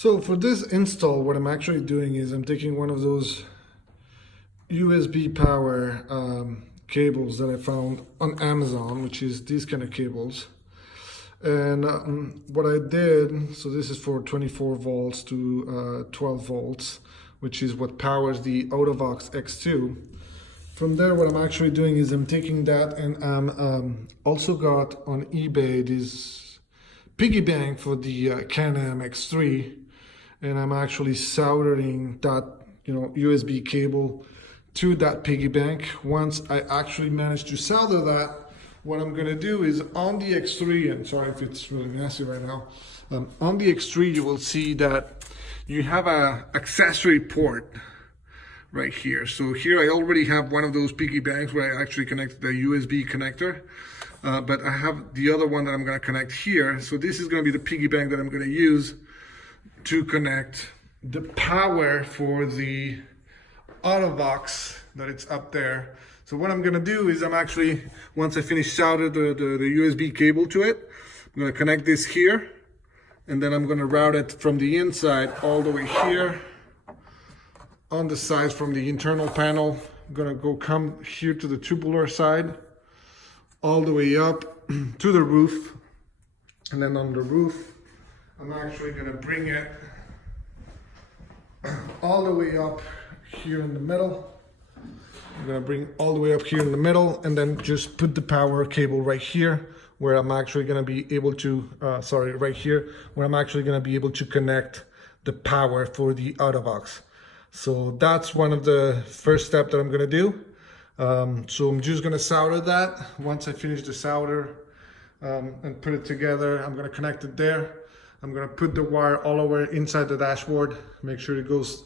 So for this install, what I'm actually doing is I'm taking one of those USB power cables that I found on Amazon, which is these kind of cables. And what I did, so this is for 24 volts to 12 volts, which is what powers the Autovox X2. From there, what I'm actually doing is I'm taking that, and I'm also got on eBay this piggy bank for the Can-Am X3, and I'm actually soldering that USB cable to that piggy bank. Once I actually manage to solder that, what I'm gonna do is on the X3, and sorry if it's really messy right now, on the X3 you will see that you have a accessory port right here. So here I already have one of those piggy banks where I actually connect the USB connector, but I have the other one that I'm gonna connect here. So this is gonna be the piggy bank that I'm gonna use to connect the power for the Autovox that it's up there. So what I'm gonna do is I'm actually, once I finish soldering the USB cable to it, I'm gonna connect this here, and then I'm gonna route it from the inside all the way here on the sides from the internal panel. I'm gonna come here to the tubular side, all the way up to the roof, and then on the roof, I'm actually gonna bring it all the way up here in the middle. I'm gonna bring all the way up here in the middle, and then just put the power cable right here, where I'm actually gonna be able to, right here, where I'm actually gonna be able to connect the power for the Autovox. So that's one of the first steps that I'm gonna do. So I'm just gonna solder that. Once I finish the solder and put it together, I'm gonna connect it there. I'm gonna put the wire all over inside the dashboard, make sure it goes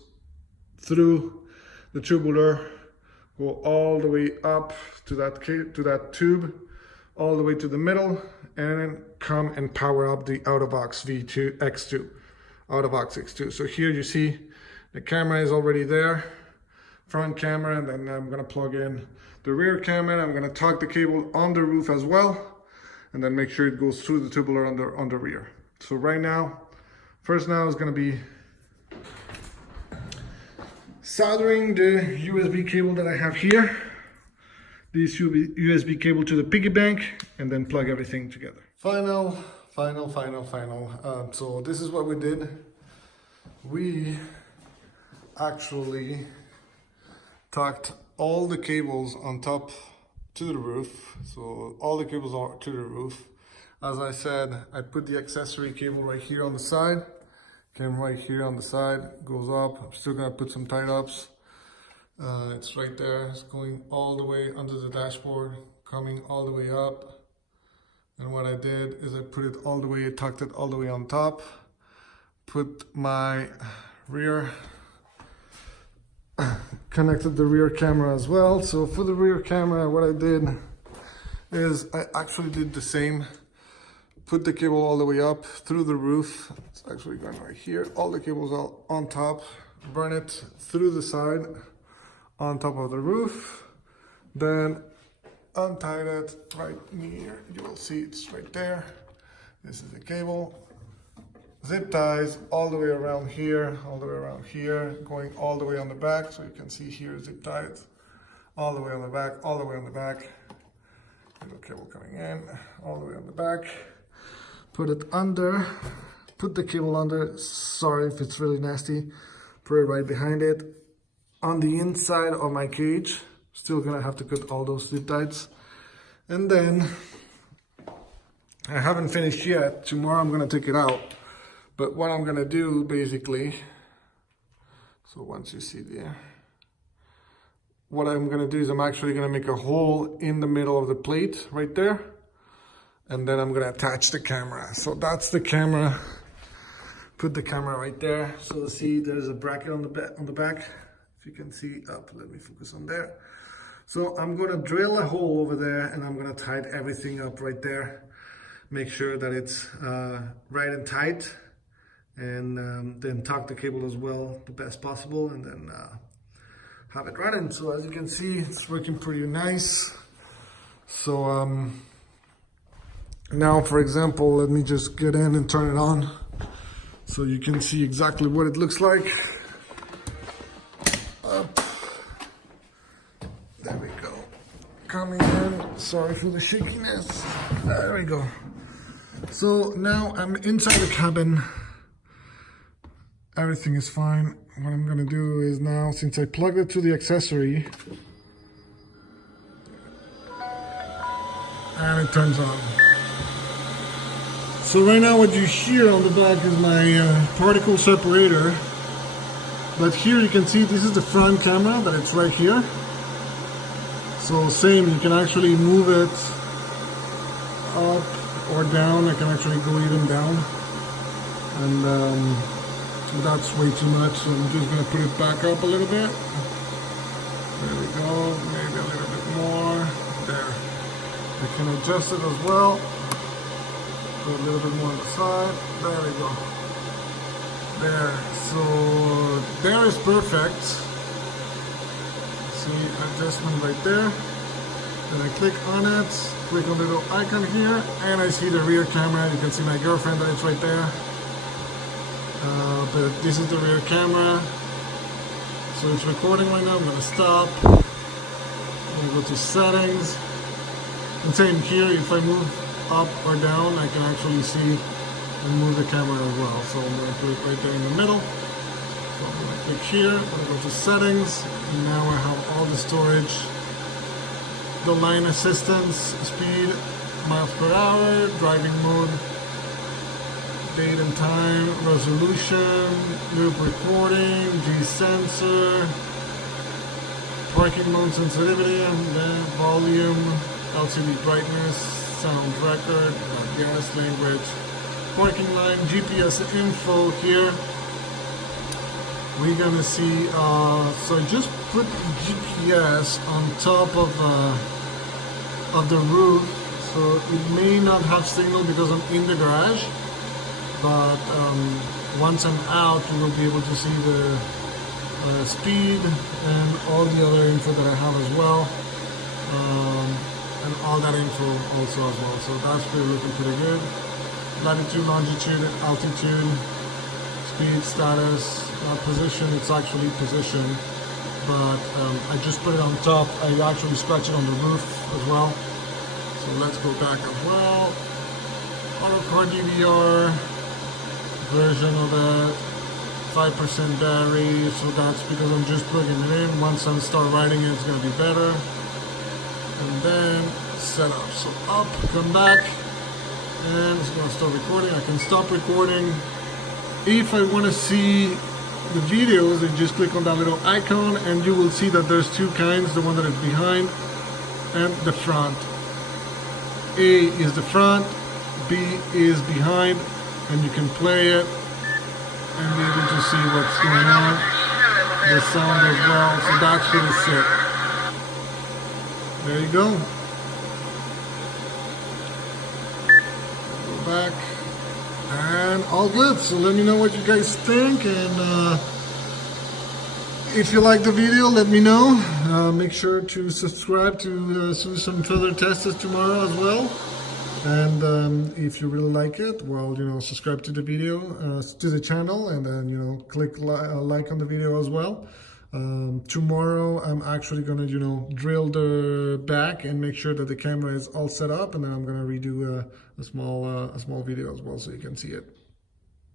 through the tubular, go all the way up to that tube, all the way to the middle, and then come and power up the Autovox X2. Autovox X2. So here you see the camera is already there, front camera, and then I'm gonna plug in the rear camera. I'm gonna tuck the cable on the roof as well, and then make sure it goes through the tubular on the rear. So right now, first now is gonna be soldering the USB cable that I have here, this USB cable to the piggy bank, and then plug everything together. Final. So this is what we did. We actually tucked all the cables on top to the roof. So all the cables are to the roof. As I said, I put the accessory cable right here on the side. Came right here on the side, goes up. I'm still gonna put some tight ups. It's right there. It's going all the way under the dashboard, coming all the way up. And what I did is I put it all the way, tucked it all the way on top. Put my rear, connected the rear camera as well. So for the rear camera, what I did is I actually did the same. Put the cable all the way up through the roof. It's actually going right here. All the cables are on top. Run it through the side on top of the roof. Then untie it right near. You will see it's right there. This is the cable. Zip ties all the way around here, going all the way on the back. So you can see here zip ties all the way on the back, all the way on the back. Little cable coming in, all the way on the back. Put it under, put the cable under, sorry if it's really nasty, put it right behind it. On the inside of my cage, still gonna have to cut all those zip ties. And then, I haven't finished yet, tomorrow I'm gonna take it out. But what I'm gonna do basically, so once you see there, what I'm gonna do is I'm actually gonna make a hole in the middle of the plate right there. And then I'm gonna attach the camera. So that's the camera. Put the camera right there. So see, there's a bracket on the back. If you can see up, let me focus on there. So I'm gonna drill a hole over there, and I'm gonna tighten everything up right there. Make sure that it's right and tight, and then tuck the cable as well, the best possible, and then have it running. So as you can see, it's working pretty nice. So now, for example, let me just get in and turn it on. so you can see exactly what it looks like. Up. There we go. Coming in. Sorry for the shakiness. There we go. So now I'm inside the cabin. Everything is fine. What I'm gonna do is now, since I plugged it to the accessory, and it turns on. So right now what you hear on the back is my particle separator. But here you can see this is the front camera, but it's right here. So same, you can actually move it up or down. I can actually go even down. And that's way too much, so I'm just going to put it back up a little bit. There we go, maybe a little bit more. There. I can adjust it as well. Put a little bit more on the side. There we go. There. So there is perfect. See, adjustment right there. Then I click on it, click on the little icon here, and I see the rear camera. You can see my girlfriend that it's right there. But this is the rear camera. So it's recording right now. I'm going to stop. I'm going to go to settings. And same here, if I move up or down, I can actually see and move the camera as well. So I'm going to put it right there in the middle. So I'm going to click here. I'm going to go to settings. And now I have all the storage. The line assistance, speed, miles per hour, driving mode, date and time, resolution, loop recording, G-sensor, parking mode sensitivity, and then volume, LCD brightness, sound record, gas, language, parking line, GPS info here. We're gonna see, so I just put GPS on top of the roof, so it may not have signal because I'm in the garage. But once I'm out, you will be able to see the speed and all the other info that I have as well, and all that info also as well. So that's looking pretty good. Latitude, longitude, altitude, speed, status, position. It's actually position, but I just put it on top. I actually scratched it on the roof as well. So let's go back as well. Auto car DVR. Version of that, 5% battery, so that's because I'm just plugging it in. Once I start writing it, it's going to be better. And then set up. So up, come back, and it's going to start recording. I can stop recording. If I want to see the videos, I just click on that little icon, and you will see that there's two kinds, the one that is behind and the front. A is the front, B is behind. And you can play it and be able to see what's going on, the sound as well, so that's pretty sick. There you go. Go back, and all good. So let me know what you guys think, and if you like the video, let me know. Make sure to subscribe to do some further tests tomorrow as well. And if you really like it, well, subscribe to the video, to the channel, and then, click like on the video as well. Tomorrow, I'm actually going to, drill the back and make sure that the camera is all set up, and then I'm going to redo a small video as well so you can see it.